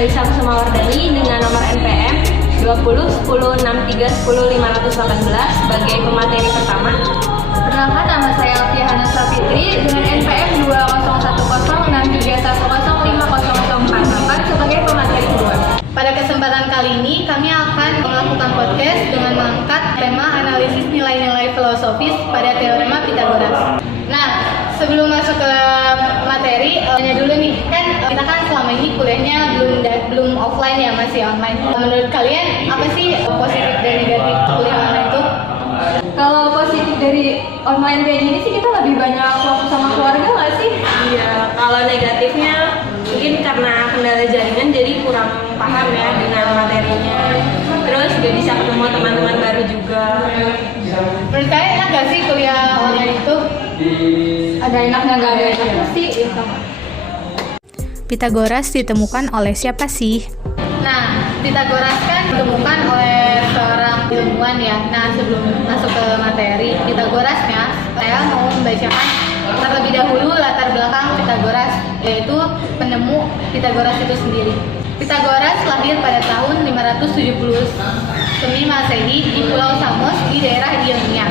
dari Sam Sumawardani dengan nomor NPM 20 10 63 10 518 sebagai pemateri pertama. Perkenalkan, nama saya Alfia Hana Fitri dengan NPM 2010105004 sebagai pemateri kedua. Pada kesempatan kali ini, kami akan melakukan podcast dengan mengangkat tema analisis nilai-nilai filosofis pada teorema Pythagoras. Nah, sebelum masuk ke materi, tanya dulu nih, kan kita kan selama ini kuliahnya belum offline ya, masih online. Menurut kalian, apa sih positif dan negatif kuliah online itu? Kalau positif dari online kayak gini sih, kita lebih banyak waktu sama keluarga nggak sih? Iya, kalau negatifnya mungkin karena kendala jaringan jadi kurang paham ya dengan materinya. Terus gak bisa ketemu teman-teman baru juga. Menurut kalian enak gak sih kuliah online itu? Ada enaknya nggak ada enaknya sih, ya sama. Pythagoras ditemukan oleh siapa sih? Nah, Pythagoras kan ditemukan oleh seorang ilmuwan ya. Nah, sebelum masuk ke materi Pythagorasnya, saya mau membacakan terlebih dahulu latar belakang Pythagoras, yaitu penemu Pythagoras itu sendiri. Pythagoras lahir pada tahun 579 Masehi di Pulau Samos di daerah Ionia.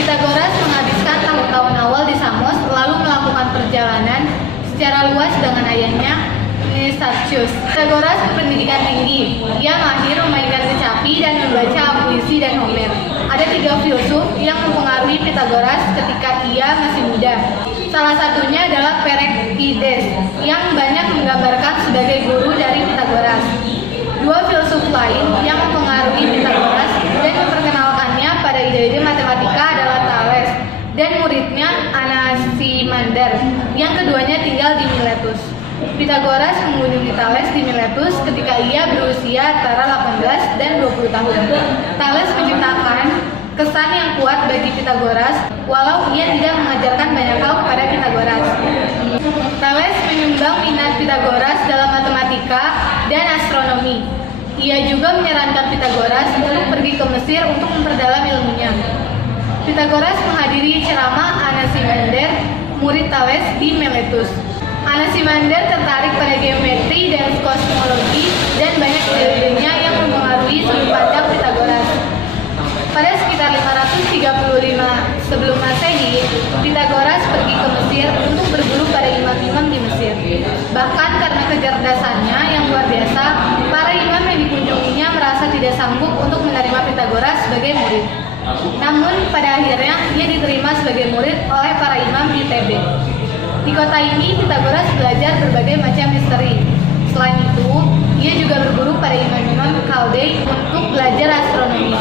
Pythagoras menghabiskan tahun-tahun awal di Samos, lalu melakukan perjalanan secara luas dengan ayahnya, Neoptolemos. Pythagoras berpendidikan tinggi. Ia mahir memainkan kecapi dan membaca puisi dan Homer. Ada 3 filsuf yang mempengaruhi Pythagoras ketika ia masih muda. Salah satunya adalah Perikles yang banyak menggambarkan sebagai guru dari Pythagoras. 2 filsuf lain yang mempengaruhi Pythagoras dan memperkenalkannya pada ide-ide matematika adalah Thales dan muridnya Anaximander, yang keduanya tinggal di Miletus. Pythagoras mengunjungi Thales di Miletus ketika ia berusia antara 18 dan 20 tahun. Thales menciptakan kesan yang kuat bagi Pythagoras, walau ia tidak mengajarkan banyak hal kepada Pythagoras. Thales menyumbang minat Pythagoras dalam matematika dan astronomi. Ia juga menyarankan Pythagoras untuk pergi ke Mesir untuk memperdalam ilmunya. Pythagoras menghadiri ceramah Anaximander, murid Thales di Miletus. Anaximander tertarik pada geometri dan kosmologi dan banyak ide-idenya yang mempengaruhi sudut pandang Pythagoras. Pada sekitar 535 sebelum Masehi, Pythagoras pergi ke Mesir untuk berburu pada imam-imam di Mesir. Bahkan karena kecerdasannya yang luar biasa, para imam yang dikunjunginya merasa tidak sanggup untuk menerima Pythagoras sebagai murid. Namun pada akhirnya ia diterima sebagai murid oleh para imam di Thebe. Di kota ini, Pythagoras belajar berbagai macam misteri. Selain itu, ia juga berburu pada imam-imam Kaldei untuk belajar astronomi,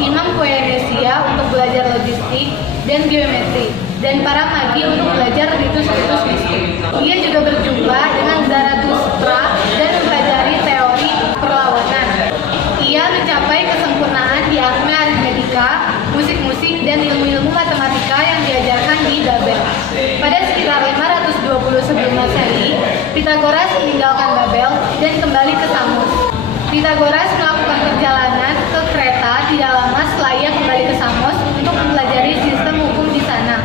Imam Koenesia untuk belajar logistik dan geometri, dan para magi untuk belajar ritus-ritus mistik. Ia juga berjumpa dengan Zarathustra dan mempelajari teori perlawanan. Ia mencapai kesempurnaan di aritmetika, musik-musik, dan ilmu-ilmu matematika yang diajarkan di Babel. Pada sekitar 520 sebelum Masehi, Pythagoras meninggalkan Babel dan kembali ke Samos. Pythagoras melakukan perjalanan ke Kreta tidak lama setelah ia kembali ke Samos untuk mempelajari sistem hukum di sana.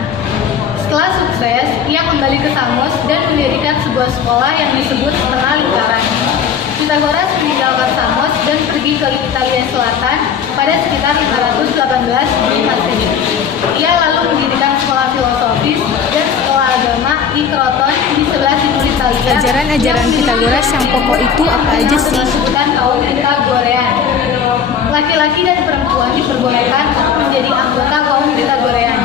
Setelah sukses, ia kembali ke Samos dan mendirikan sebuah sekolah yang disebut Setengah Lingkaran. Pythagoras meninggalkan Samos dan pergi ke Italia Selatan pada sekitar 518 sebelum Masehi. Ia lalu mendirikan sekolah filosofis dan sekolah agama di Kroton di sebelah timur Italia. Ajaran-ajaran Pythagoras yang pokok itu apa aja sih? Disebutkan kaum Pythagorean. Laki-laki dan perempuan diperbolehkan untuk menjadi anggota kaum Pythagorean.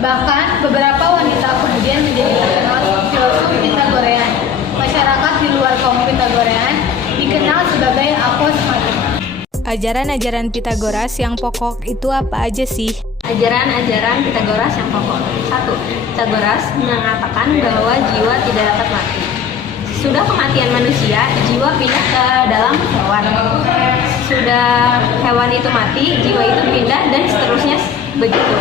Bahkan beberapa wanita kemudian menjadi terkenal filosof Pythagorean. Masyarakat di luar kaum Pythagorean dikenal sebagai akosmatik. Ajaran-ajaran Pythagoras yang pokok itu apa aja sih? Ajaran-ajaran Pythagoras yang pokok. 1. Pythagoras mengatakan bahwa jiwa tidak dapat mati. Sudah kematian manusia, jiwa pindah ke dalam hewan. Sudah hewan itu mati, jiwa itu pindah dan seterusnya begitu.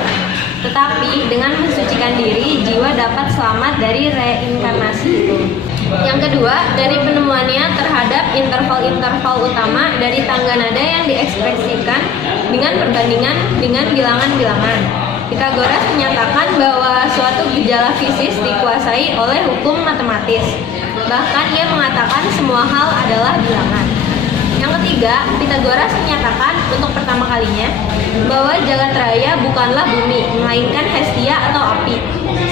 Tetapi dengan mensucikan diri, jiwa dapat selamat dari reinkarnasi itu. Yang kedua, dari penemuannya terhadap interval-interval utama dari tangga nada yang diekspresikan dengan perbandingan dengan bilangan-bilangan. Pitagoras menyatakan bahwa suatu gejala fisis dikuasai oleh hukum matematis. Bahkan ia mengatakan semua hal adalah bilangan. Yang ketiga, Pitagoras menyatakan untuk pertama kalinya bahwa jagat raya bukanlah bumi, melainkan Hestia atau api,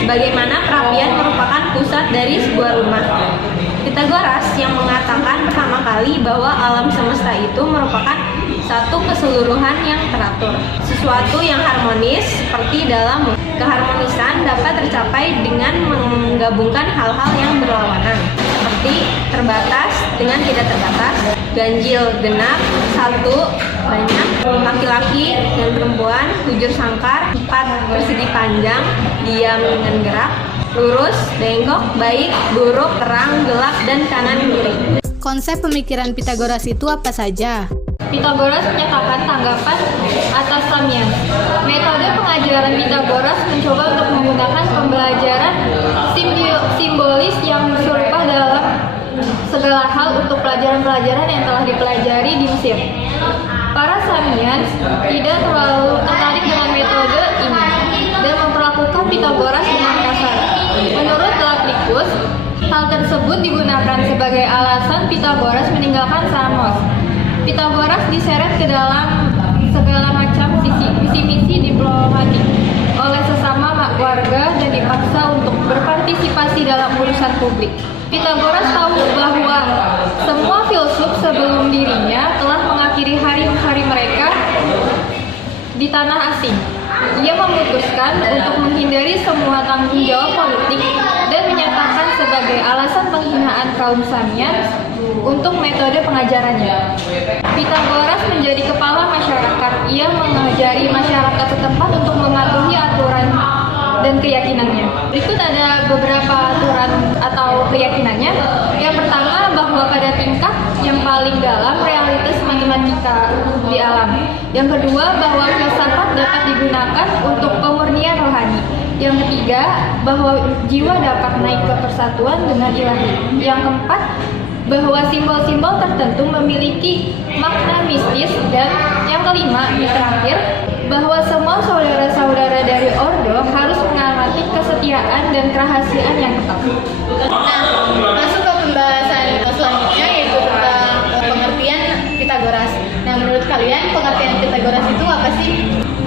sebagaimana perapian merupakan pusat dari sebuah rumah. Pitagoras yang mengatakan pertama kali bahwa alam semesta itu merupakan satu keseluruhan yang teratur, sesuatu yang harmonis, seperti dalam keharmonisan dapat tercapai dengan menggabungkan hal-hal yang berlawanan, seperti terbatas dengan tidak terbatas, ganjil genap, satu banyak, laki-laki dan perempuan, bujur sangkar, empat persegi panjang, diam dengan gerak, lurus, bengkok, baik, buruk, terang, gelap, dan kanan kiri. Konsep pemikiran Pitagoras itu apa saja? Pitagoras menyatakan tanggapan atas Samian. Metode pengajaran Pitagoras mencoba untuk menggunakan pembelajaran simbolis yang serupa dalam segala hal untuk pelajaran-pelajaran yang telah dipelajari di Mesir. Para Samians tidak terlalu tertarik dengan metode ini dan memperlakukan Pitagoras dengan kasar. Menurut Laplikus, hal tersebut digunakan sebagai alasan Pitagoras meninggalkan Samos. Pitagoras diseret ke dalam segala macam visi-misi diplomatik oleh sesama warga dan dipaksa untuk berpartisipasi dalam urusan publik. Pitagoras tahu bahwa semua filsuf sebelum dirinya telah mengakhiri hari-hari mereka di tanah asing. Ia memutuskan untuk menghindari semua tanggung jawab politik dan menyatakan sebagai alasan penghinaan kaum Samian untuk metode pengajarannya. Pitagoras menjadi kepala masyarakat. Ia mengajari masyarakat setempat untuk mematuhi aturan dan keyakinannya. Berikut ada beberapa aturan atau keyakinannya. Yang pertama, bahwa pada tingkat yang paling dalam realitas matematika di alam. Yang kedua, bahwa filsafat dapat digunakan untuk pemurnian rohani. Yang ketiga, bahwa jiwa dapat naik ke persatuan dengan ilahi. Yang keempat, bahwa simbol-simbol tertentu memiliki makna mistis. Dan yang kelima, di terakhir, bahwa semua saudara-saudara dari Ordo harus mengamati kesetiaan dan kerahasiaan yang ketat. Nah, masuk ke pembahasan selanjutnya, yaitu tentang pengertian Pitagoras. Nah, menurut kalian pengertian Pitagoras itu apa sih?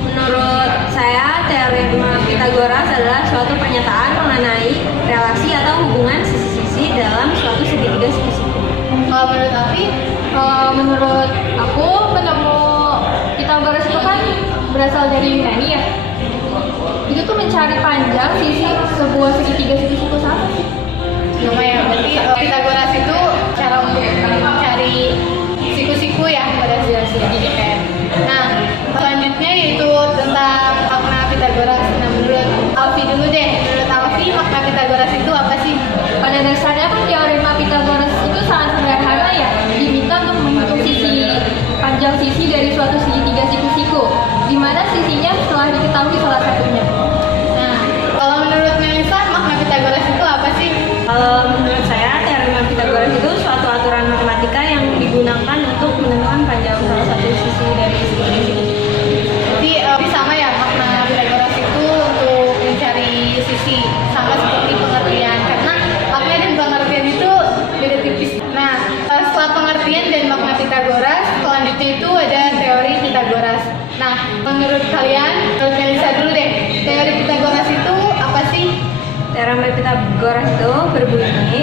Menurut saya, teorema Pitagoras adalah suatu pernyataan mengenai relasi atau hubungan sisi-sisi dalam suatu segitiga sisi-sisi. Kalau menurut Afi, Menurut aku, penemu Pitagoras itu kan berasal dari Yunani ya. Itu tuh mencari panjang sisi sebuah segitiga siku-siku sama sih. namanya berarti Pitagoras itu cara untuk mencari siku-siku ya pada segitiga. Nah, selanjutnya yaitu tentang makna Pitagoras. Nah, menurut Alfi dulu deh. Menurut Alfi, makna Pitagoras itu apa sih? Pada dasarnya kan teorema Pitagoras itu sangat sederhana ya. Diminta untuk menghitung sisi panjang sisi dari suatu segitiga siku-siku, di mana sisinya telah diketahui salah satunya. Nah, kalau menurut Melisa, makna Pitagoras itu apa sih? Kalau menurut saya, teorema Pitagoras itu suatu aturan matematika yang digunakan untuk menentukan panjang salah satu sisi dari segitiga sisi. Jadi sama ya, makna Pitagoras itu untuk mencari sisi, sama seperti pengertian, karena makna dan pengertian itu beda tipis. Nah, setelah pengertian dan makna Pitagoras, selanjutnya itu ada teori Pitagoras. Nah, menurut kalian, menurut Melisa dulu deh, teori Pitagoras itu apa sih? Teorema Pitagoras itu berbunyi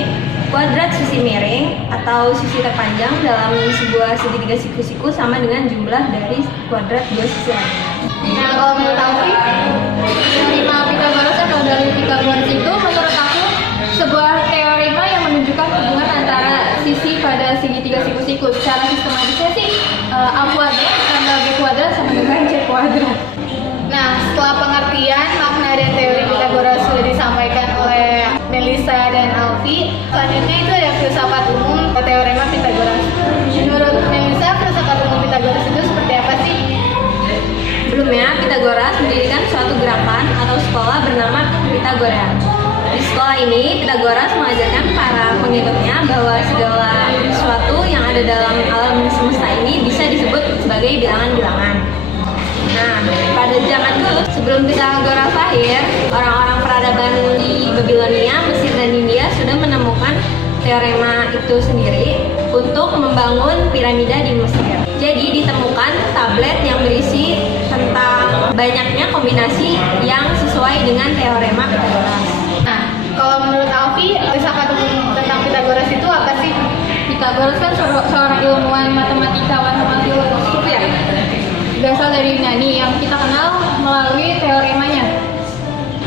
kuadrat sisi miring atau sisi terpanjang dalam sebuah segitiga siku-siku sama dengan jumlah dari kuadrat dua sisi lainnya. Nah, kalau menurut Alfi, Teorema Pitagoras atau dari Pitagoras itu menurut aku sebuah teorema yang menunjukkan hubungan antara sisi pada segitiga siku-siku. Secara sistematisnya sih A kuadrat tambah B kuadrat sama dengan C kuadrat. nah, setelah pengertian, makna dan teori Pitagoras sudah disampaikan oleh Melisa dan Alfi, selanjutnya itu ada filsafat umum teorema Pitagoras. Menurut Melisa, filsafat umum Pitagoras itu seperti apa sih? Sebelumnya, Pitagoras mendirikan suatu gerakan atau sekolah bernama Pitagorean. Di sekolah ini, Pitagoras mengajarkan para pengikutnya bahwa segala sesuatu yang ada dalam alam semesta ini bisa disebut sebagai bilangan-bilangan. Nah, pada pada zaman dulu sebelum Pythagoras lahir, orang-orang peradaban di Babilonia, Mesir dan India sudah menemukan teorema itu sendiri untuk membangun piramida di Mesir. Jadi ditemukan tablet yang berisi tentang banyaknya kombinasi yang sesuai dengan teorema Pythagoras. Nah, kalau menurut Alfi, filsafat tentang Pythagoras itu apa sih? Pythagoras kan seorang ilmuwan matematikawan sama filsuf ya, berasal dari Yunani yang kita kenal melalui teoremanya.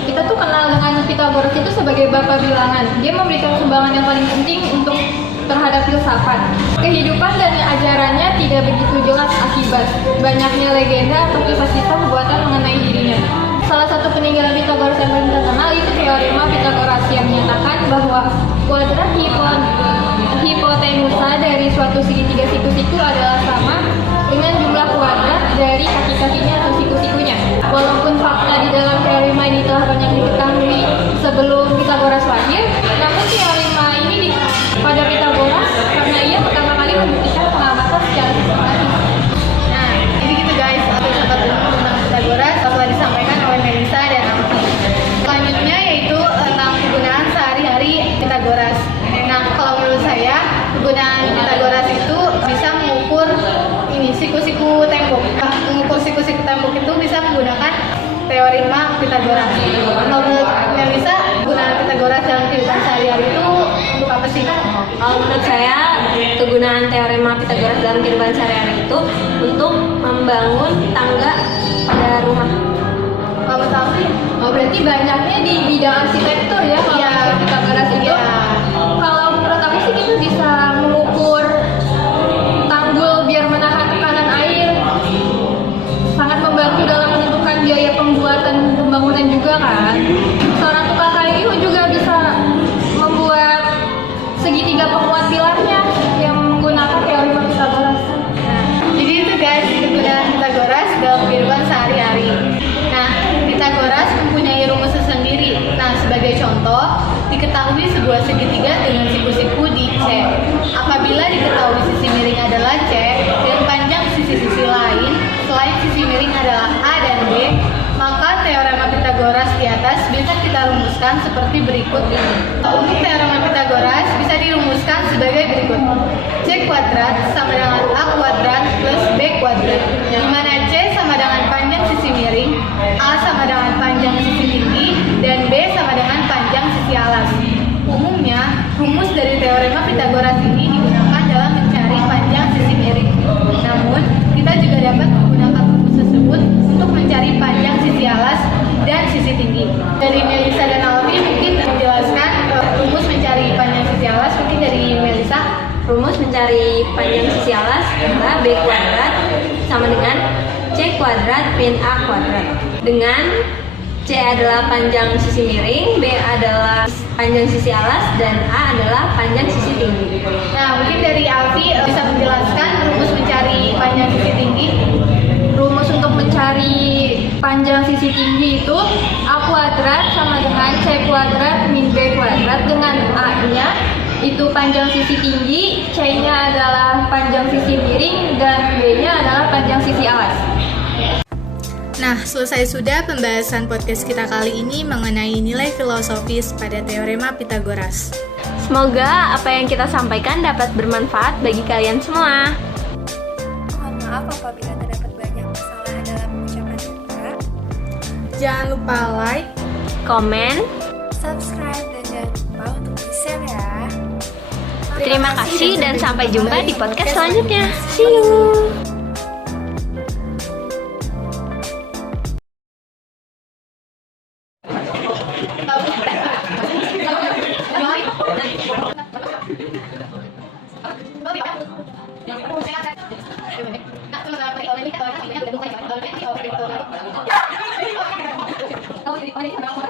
Kita tuh kenal dengan Pythagoras itu sebagai bapak bilangan. Dia memberikan sumbangan yang paling penting untuk terhadap filsafat. Kehidupan dan ajarannya tidak begitu jelas akibat banyaknya legenda atau kisah-kisah buatan mengenai dirinya. Salah satu peninggalan Pythagoras yang paling terkenal itu teorema Pythagoras yang menyatakan bahwa kuadrat hipotenusa dari suatu segitiga siku-siku adalah sama dengan jumlah kuadrat dari kaki-kakinya atau siku-sikunya. Walaupun fakta di dalam teorema ini telah banyak diketahui sebelum Pythagoras lahir, namun teorema ini pada Pythagoras karena ia pertama kali membuktikan pengamatan secara sistematis. Nah, jadi gitu guys, filsafat tentang Pythagoras telah disampaikan oleh Melissa dan Alfi. Selanjutnya yaitu tentang penggunaan sehari-hari Pythagoras. Nah, kalau menurut saya, penggunaan Pythagoras itu bisa mengukur siku-siku tembok. Mengukur siku-siku tembok itu bisa menggunakan teorema Pythagoras. Kalau menurut Melissa, penggunaan Pythagoras dalam kehidupan sehari-hari itu untuk apa sih? Kalau menurut saya, kegunaan teorema Pythagoras dalam kehidupan sehari-hari itu untuk membangun tangga pada rumah. Kalau menurut Alfi? Oh, berarti banyaknya di bidang arsitektur ya kalau Iya. Pythagoras itu. Iya. Kalau menurut aku sih kita bisa mengukur tanggul biar menahan tekanan air. Sangat membantu dalam menentukan biaya pembangunan juga kan. Seorang tukang kayu juga bisa membuat segitiga penguat pilarnya yang menggunakan teorema Pythagoras. Jadi itu guys, kegunaan Pythagoras dalam kehidupan sehari-hari. Nah, Pythagoras mempunyai rumus tersendiri. Nah, sebagai contoh, diketahui sebuah segitiga dengan siku-siku di C. Apabila diketahui sisi miring adalah C dan panjang sisi-sisi lain selain sisi miring adalah A dan B, maka teorema Pythagoras di atas bisa kita rumuskan seperti berikut ini. Untuk teorema Pythagoras bisa dirumuskan sebagai berikut. C kuadrat sama dengan A kuadrat plus B kuadrat, di mana C sama dengan panjang sisi miring, A sama dengan panjang sisi tinggi, dan B sama dengan panjang sisi alas. Umumnya, rumus dari teorema Pythagoras ini digunakan dalam mencari panjang sisi miring. Namun, kita juga dapat menggunakan rumus tersebut untuk mencari panjang sisi alas dan sisi tinggi. Dari Melissa dan Alfi mungkin menjelaskan rumus mencari panjang sisi alas. Mungkin dari Melissa. Rumus mencari panjang sisi alas adalah B kuadrat sama dengan C kuadrat min A kuadrat. Dengan C adalah panjang sisi miring, B adalah panjang sisi alas, dan A adalah panjang sisi tinggi. Nah, mungkin dari Alfi bisa menjelaskan rumus mencari panjang sisi tinggi. Rumus untuk mencari panjang sisi tinggi itu A kuadrat sama dengan C kuadrat min B kuadrat, dengan A-nya itu panjang sisi tinggi, C-nya adalah panjang sisi miring, dan B-nya adalah panjang sisi alas. Nah, selesai sudah pembahasan podcast kita kali ini mengenai nilai filosofis pada teorema Pythagoras. Semoga apa yang kita sampaikan dapat bermanfaat bagi kalian semua. Mohon maaf apabila terdapat banyak kesalahan dalam ucapan kita. Jangan lupa like, Komen. Subscribe dan jangan lupa untuk di-share ya. Terima kasih dan sampai jumpa di podcast selanjutnya. See you. Nah,